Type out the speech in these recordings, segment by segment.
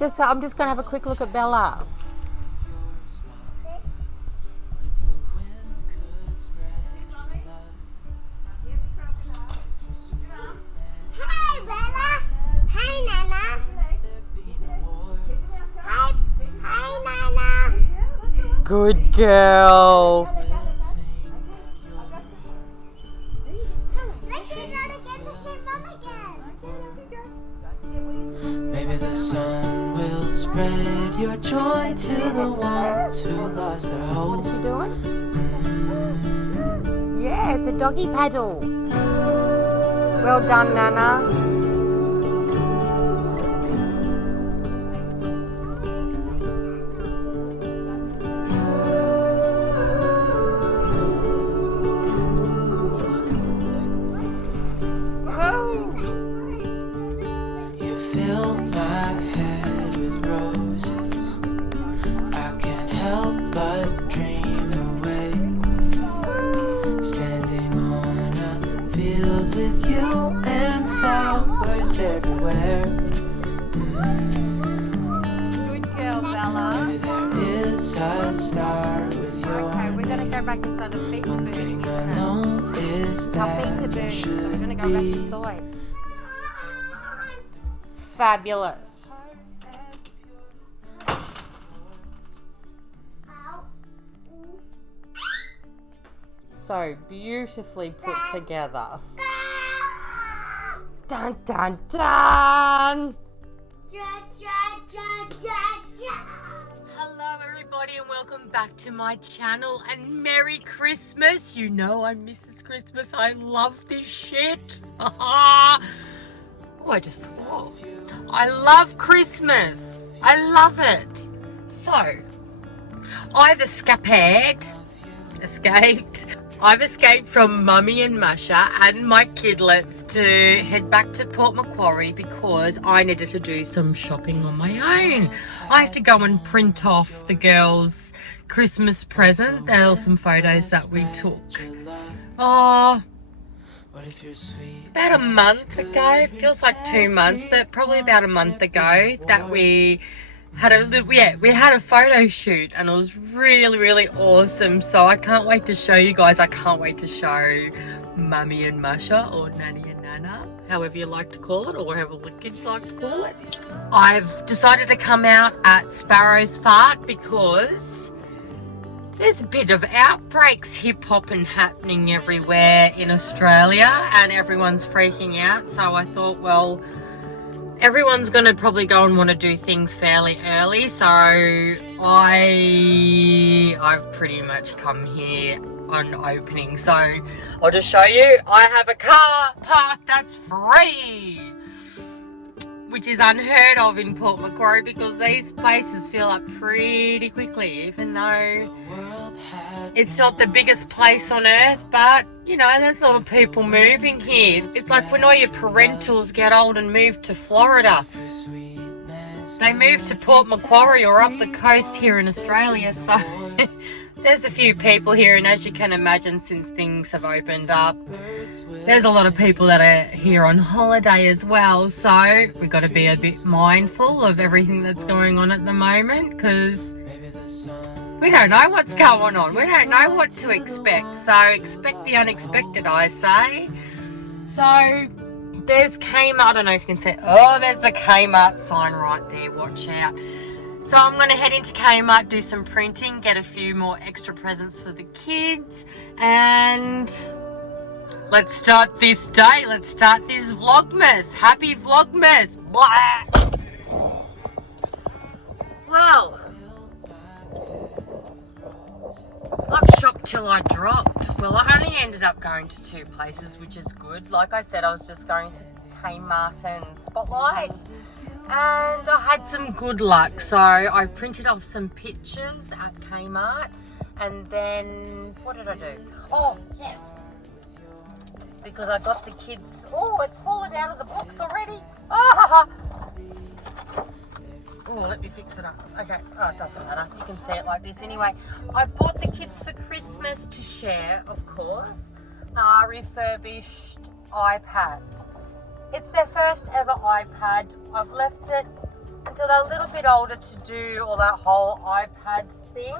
I'm just going to have a quick look at Bella. Hey Bella. Hey Nanna. Hi Nanna. Good girl. Maybe the sun will spread your joy to the ones who lost their hope. What is she doing? Yeah, it's a doggy paddle. Well done, Nanna. You fill my head with roses. I can't help but dream away. Standing on a field with you and flowers everywhere. Good girl, Bella. Maybe there is a star with your Okay, we're going to go back inside the feet booth, isn't it? is Our that feet are there burning, so we're should going to go back be. inside. Fabulous. So beautifully put together. Dun dun dun! Hello everybody and welcome back to my channel and Merry Christmas. You know I'm Mrs. Christmas. I love this shit. Oh, I just swore. I love Christmas. I love it. So, I've escaped from Mummy and Masha and my kidlets to head back to Port Macquarie because I needed to do some shopping on my own. I have to go and print off the girls' Christmas present. There are some photos that we took. Oh, about a month ago, it feels like 2 months, but probably about a month ago that we had we had a photo shoot and it was really awesome. So I can't wait to show you guys. I can't wait to show Mummy and Masha, or Nanny and Nanna, however you like to call it, or however the kids like to call it. I've decided to come out at Sparrows Park because there's a bit of outbreaks hip-hopping happening everywhere in Australia and everyone's freaking out. So I thought, well, everyone's going to probably go and want to do things fairly early. So I've pretty much come here on opening. So I'll just show you. I have a car park that's free, which is unheard of in Port Macquarie because these places fill up pretty quickly, even though it's not the biggest place on earth. But you know, there's a lot of people moving here. It's like when all your parentals get old and move to Florida, they move to Port Macquarie or up the coast here in Australia. So there's a few people here, and as you can imagine, since things have opened up, there's a lot of people that are here on holiday as well. So we've got to be a bit mindful of everything that's going on at the moment because we don't know what's going on. We don't know what to expect. So expect the unexpected, I say. So there's KMART. I don't know if you can see. Oh, there's the KMART sign right there. Watch out. So I'm going to head into KMART, do some printing, get a few more extra presents for the kids, and let's start this day. Let's start this Vlogmas. Happy Vlogmas. Blah. Well, I've shopped till I dropped. Well, I only ended up going to 2 places, which is good. Like I said, I was just going to KMART and Spotlight, and I had some good luck. So I printed off some pictures at KMART, and then what did I do? Oh, yes, because I got the kids. Oh, it's fallen out of the box already. Ah! Oh, let me fix it up. Okay, oh, it doesn't matter. You can see it like this. Anyway, I bought the kids for Christmas to share, of course, a refurbished iPad. It's their first ever iPad. I've left it until they're a little bit older to do all that whole iPad thing.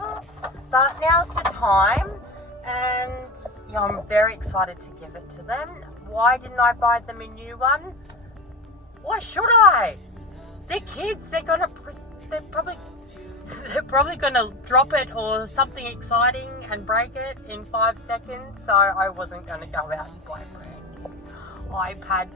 But now's the time, and yeah, I'm very excited to give it to them. Why didn't I buy them a new one? Why should I? They're kids. They're probably gonna drop it or something exciting and break it in 5 seconds. So I wasn't gonna go out and buy a brand new iPad.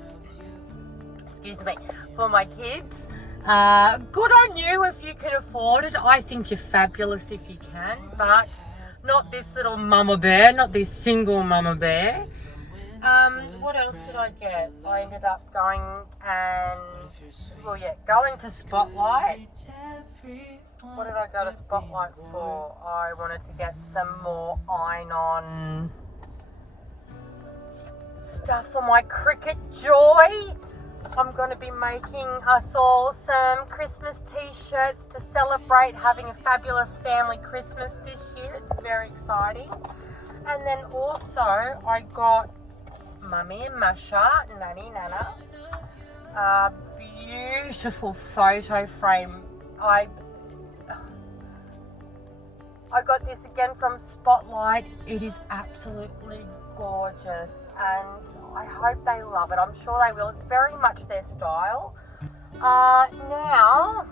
Excuse me, for my kids. Good on you if you can afford it. I think you're fabulous if you can, but not this little mama bear, not this single mama bear. What else did I get? I ended up going to Spotlight. What did I go to Spotlight for? I wanted to get some more iron-on stuff for my cricket joy. I'm going to be making us all some Christmas t-shirts to celebrate having a fabulous family Christmas this year. It's very exciting. And then also I got Mummy and Masha, Nanny Nanna, a beautiful photo frame. I got this again from Spotlight. It is absolutely gorgeous and I hope they love it. I'm sure they will. It's very much their style. Now,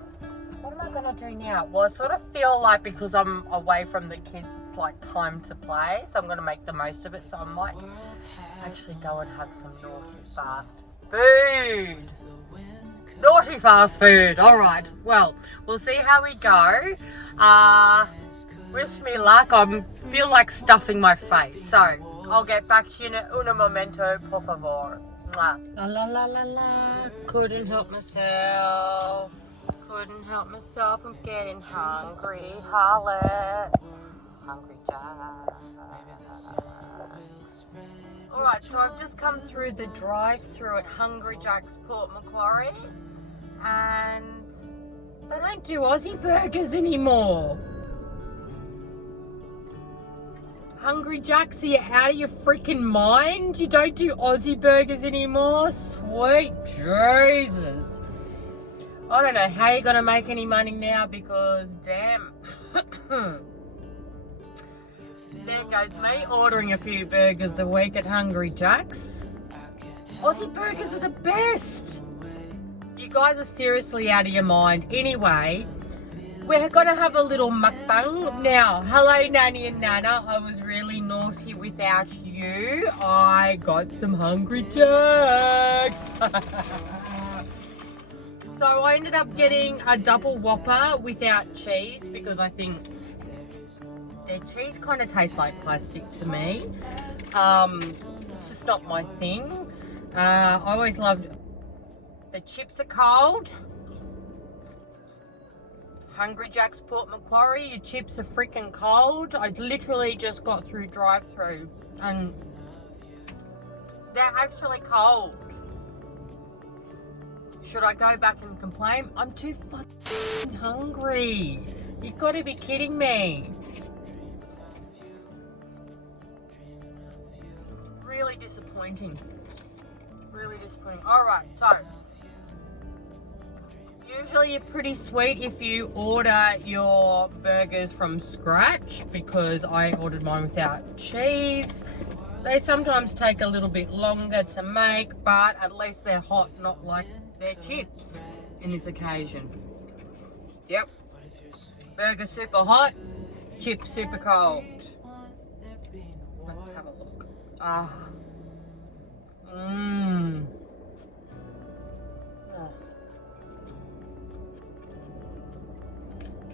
what am I going to do now? Well, I sort of feel like because I'm away from the kids, it's like time to play. So I'm going to make the most of it. So I might actually go and have some naughty fast food. Naughty fast food. All right. Well, we'll see how we go. Wish me luck. I feel like stuffing my face. So I'll get back to you in un momento, por favor. Mwah. La la la la la. Couldn't help myself. Couldn't help myself. I'm getting hungry. Harlot. Hungry Jack. Alright, so I've just come through the drive-through at Hungry Jack's Post Macquarie. And they don't do Aussie burgers anymore. Hungry Jacks, are you out of your freaking mind? You don't do Aussie burgers anymore? Sweet Jesus. I don't know how you're going to make any money now because damn. There goes me ordering a few burgers a week at Hungry Jack's. Aussie burgers are the best. You guys are seriously out of your mind. Anyway, we're going to have a little mukbang. Now, hello Nanny and Nanna. I was really naughty without you. I got some Hungry Jacks. So I ended up getting a double Whopper without cheese because I think their cheese kind of tastes like plastic to me. It's just not my thing. I always loved the chips are cold. Hungry Jack's Post Macquarie, your chips are freaking cold. I literally just got through drive-through and they're actually cold. Should I go back and complain? I'm too fucking hungry. You've got to be kidding me. Really disappointing. Really disappointing. Alright, so usually you're pretty sweet if you order your burgers from scratch because I ordered mine without cheese. They sometimes take a little bit longer to make, but at least they're hot, not like they're chips in this occasion. Yep. Burger super hot, chips super cold. Let's have a look.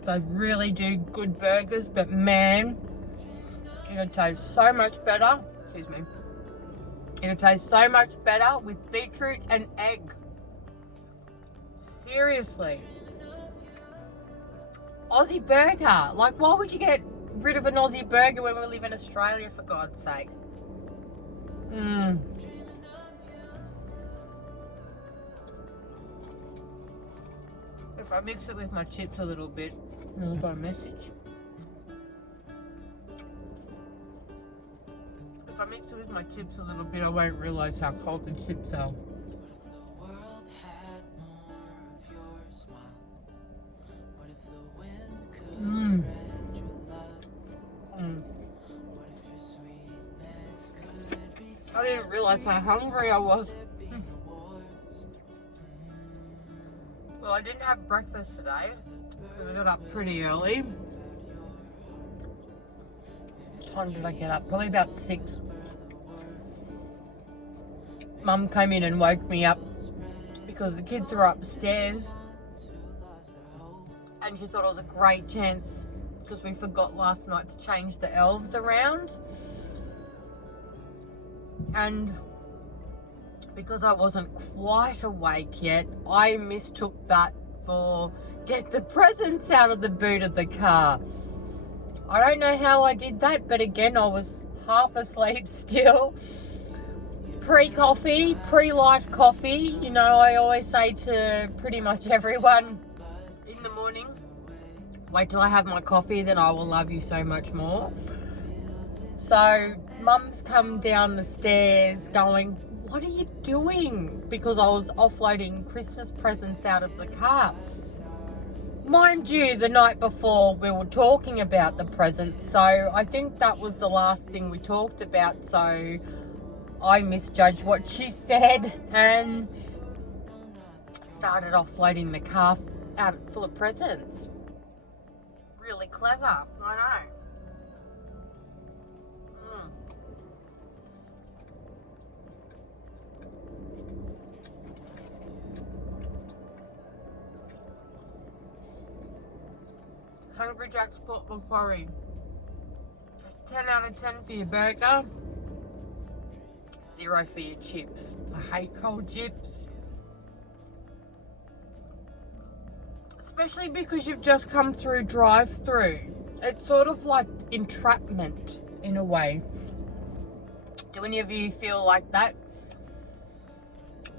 They really do good burgers, but man, it'll taste so much better. Excuse me. It'll taste so much better with beetroot and egg. Seriously. Aussie burger. Like, why would you get rid of an Aussie burger when we live in Australia, for God's sake? If I mix it with my chips a little bit, I've got a message. If I mix it with my chips a little bit, I won't realise how cold the chips are. I didn't realise how hungry I was. Well, I didn't have breakfast today. I got up pretty early. What time did I get up? Probably about 6. Mum came in and woke me up because the kids are upstairs. And she thought it was a great chance because we forgot last night to change the elves around. And because I wasn't quite awake yet, I mistook that for get the presents out of the boot of the car. I don't know how I did that, but again, I was half asleep still. Pre-coffee, pre-life coffee. You know, I always say to pretty much everyone in the morning, wait till I have my coffee, then I will love you so much more. So Mum's come down the stairs going, what are you doing? Because I was offloading Christmas presents out of the car. Mind you, the night before we were talking about the presents, so I think that was the last thing we talked about, so I misjudged what she said and started offloading the car out full of presents. Really clever, I know. Hungry Jack's Post Macquarie. 10 out of 10 for your burger. 0 for your chips. I hate cold chips. Especially because you've just come through drive-through. It's sort of like entrapment in a way. Do any of you feel like that?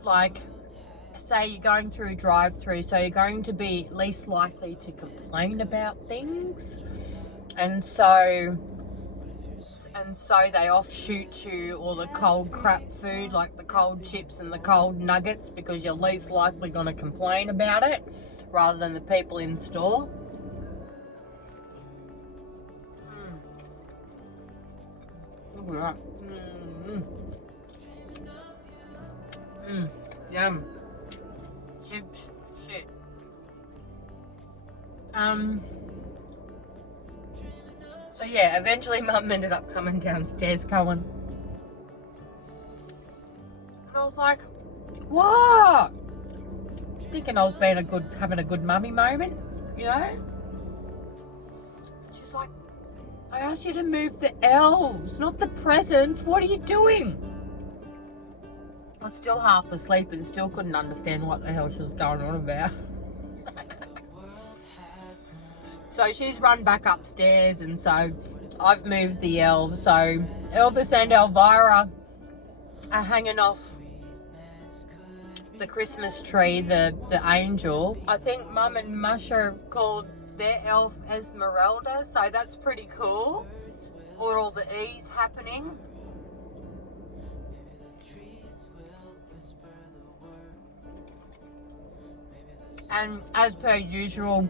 Like, say you're going through drive-through, so you're going to be least likely to complain about things, and so they offshoot you all the cold crap food, like the cold chips and the cold nuggets, because you're least likely going to complain about it rather than the people in store. Look at that. Yum. Chips, shit. So yeah, eventually Mum ended up coming downstairs going, and I was like, what? Thinking I was being having a good mummy moment, you know? She's like, I asked you to move the elves, not the presents. What are you doing? I was still half asleep and still couldn't understand what the hell she was going on about. So she's run back upstairs, and so I've moved the elves. So Elvis and Elvira are hanging off the Christmas tree, the angel. I think Mum and Musha called their elf Esmeralda, so that's pretty cool. All the E's happening. And as per usual,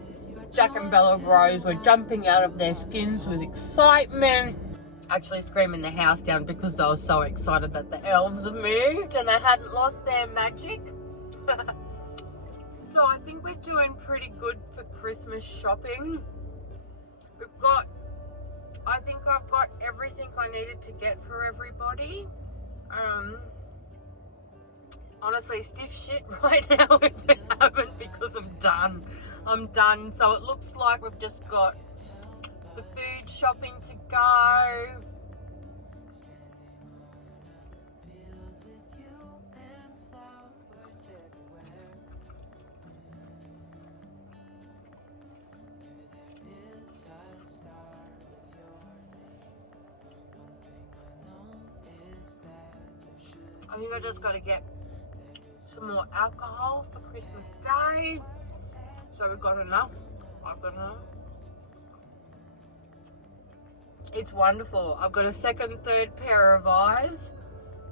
Jack and Bella Rose were jumping out of their skins with excitement, actually screaming the house down because they were so excited that the elves have moved and they hadn't lost their magic. So I think we're doing pretty good for Christmas shopping. I think I've got everything I needed to get for everybody. Honestly, stiff shit right now if it haven't, because I'm done. So it looks like we've just got the food shopping to go. I think I just got to get some more alcohol for Christmas Day. So we've got enough. I've got enough. It's wonderful. I've got a second, third pair of eyes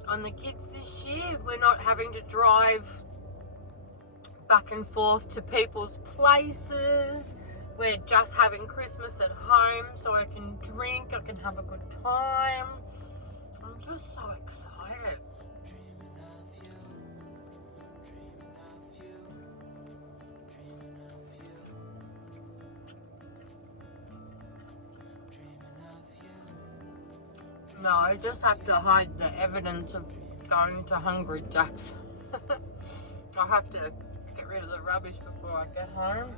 on the kids this year. We're not having to drive back and forth to people's places. We're just having Christmas at home, so I can drink, I can have a good time. I'm just so excited. excited. No, I just have to hide the evidence of going to Hungry Jack's. I have to get rid of the rubbish before I get home.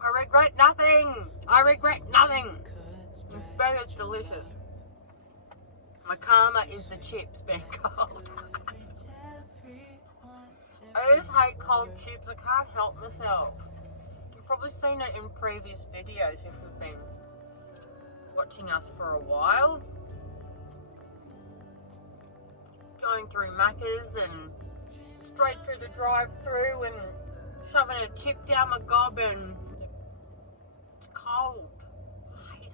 I regret nothing. I regret nothing. But it's delicious. My karma is the chips being cold. I just hate cold chips. I can't help myself. You've probably seen it in previous videos if you've been watching us for a while. Going through Macca's and straight through the drive-through and shoving a chip down my gob, and it's cold. I hate it.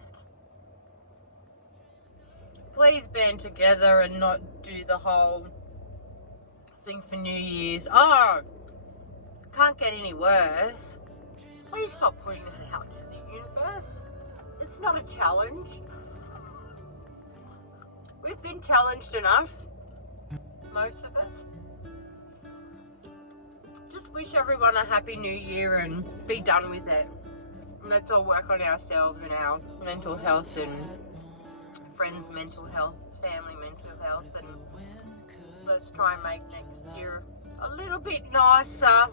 Please band together and not do the whole thing for New Year's. Oh, can't get any worse. Please stop putting it out to the universe. It's not a challenge. We've been challenged enough, most of us. Just wish everyone a happy new year and be done with it. And let's all work on ourselves and our mental health and friends' mental health, family mental health, and let's try and make next year a little bit nicer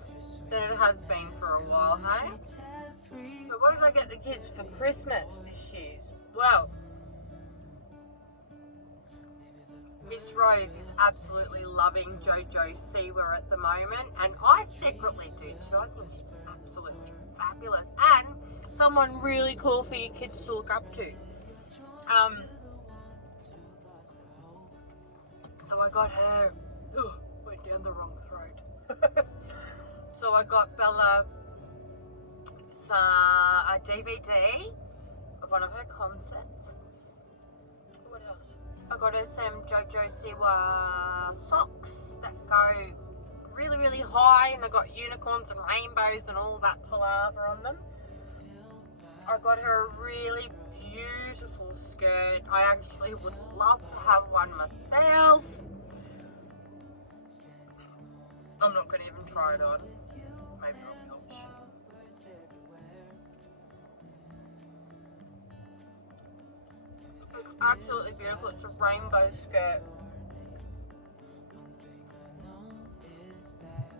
than it has been for a while, hey? So what did I get the kids for Christmas this year? Well, Miss Rose is absolutely loving JoJo Siwa at the moment, and I secretly do too. I think she's absolutely fabulous and someone really cool for your kids to look up to. So I got her, went down the wrong throat. So I got Bella a DVD of one of her concerts. What else? I got her some JoJo Siwa socks that go really, really high, and I got unicorns and rainbows and all that palaver on them. I got her a really beautiful skirt. I actually would love to have one myself. I'm not going to even try it on. Maybe I'll watch. It's absolutely beautiful. It's a rainbow skirt.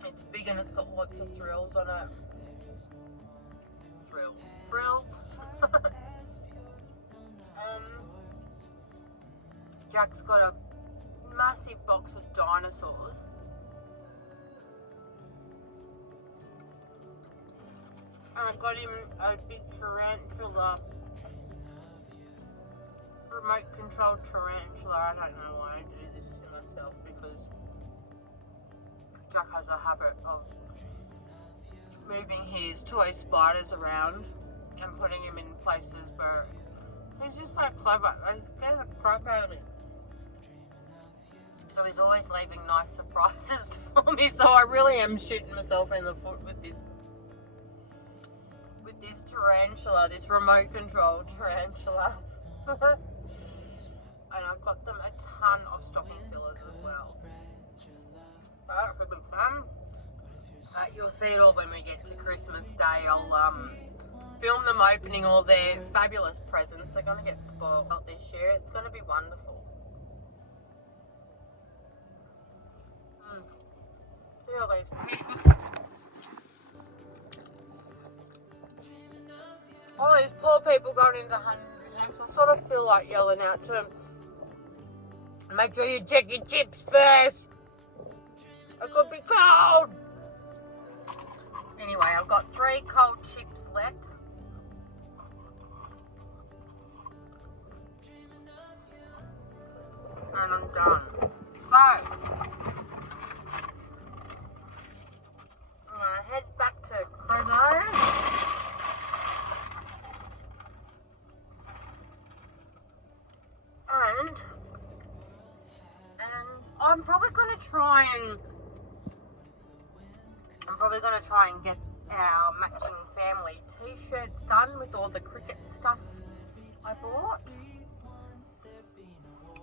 It's big and it's got lots of thrills on it. Frills. Jack's got a massive box of dinosaurs. And I got him a big tarantula, remote controlled tarantula. I don't know why I do this to myself, because Jack has a habit of moving his toy spiders around and putting him in places where he's just so clever. I scare the crap out of him. So he's always leaving nice surprises for me. So I really am shooting myself in the foot with this tarantula, this remote controlled tarantula. And I got them a ton of stocking fillers as well. That would be fun. You'll see it all when we get to Christmas Day. I'll film them opening all their fabulous presents. They're going to get spoiled this year. It's going to be wonderful. See all these people. All these poor people got into Hungry Jack's. I sort of feel like yelling out to them, make sure you check your chips first. It could be cold. Anyway, I've got 3 cold chips left. And I'm done. So, I'm going to head back to Crescent. And I'm probably going to try and get our matching family t-shirts done with all the cricket stuff I bought.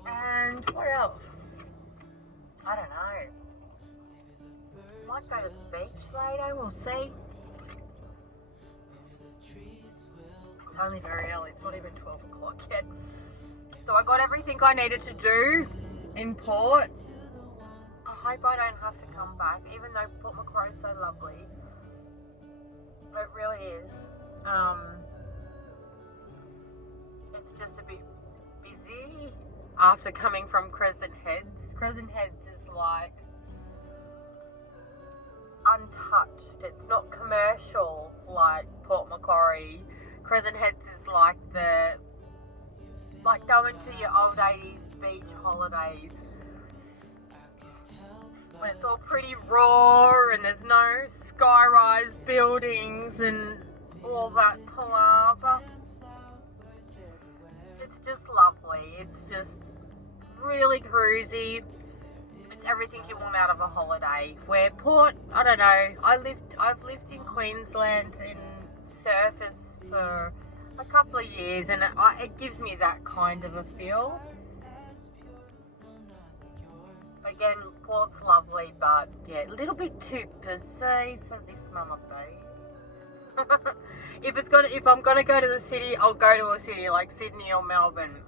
And And what else? I don't know. Might go to the beach later, we'll see. It's only very early, it's not even 12 o'clock yet. So I got everything I needed to do in Port. I hope I don't have to come back, even though Port Macquarie is so lovely. It really is. It's just a bit busy after coming from Crescent Heads. Crescent Heads is like untouched. It's not commercial like Port Macquarie. Crescent Heads is like going to your old 80s beach holidays when it's all pretty raw and there's no sky-rise buildings and all that palaver. It's just lovely. It's just really cruisy. It's everything you want out of a holiday. Where Port, I don't know. I've lived in Queensland in surfers for a couple of years, and it gives me that kind of a feel. Again, Port's lovely, but yeah, a little bit too busy for this mama bee. If I'm gonna go to the city, I'll go to a city like Sydney or Melbourne.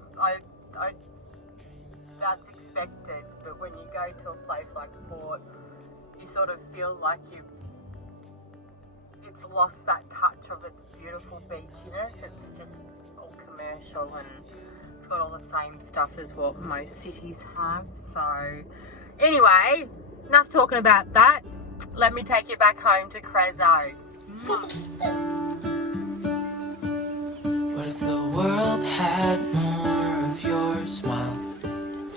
That's expected. But when you go to a place like Port, you sort of feel like it's lost that touch of its beautiful beachiness. It's just all commercial and it's got all the same stuff as what most cities have. So anyway, enough talking about that. Let me take you back home to Crezo. What if the world had more of your smile?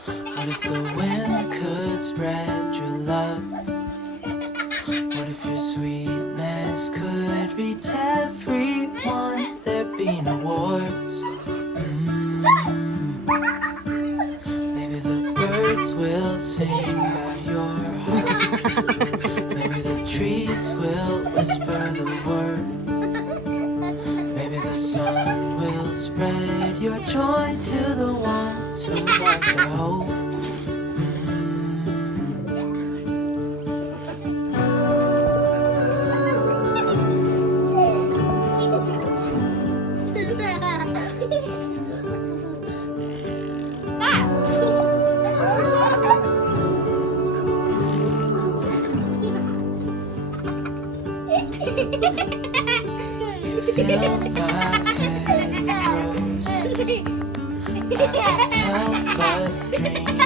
What if the wind could spread your love? What if your sweetness could reach everyone? There'd be no wars. Maybe the birds will sing about your heart. Maybe the trees will whisper the word. Maybe the sun will spread your joy to the ones who lost their hope. You fill my head with roses. I can't help but dream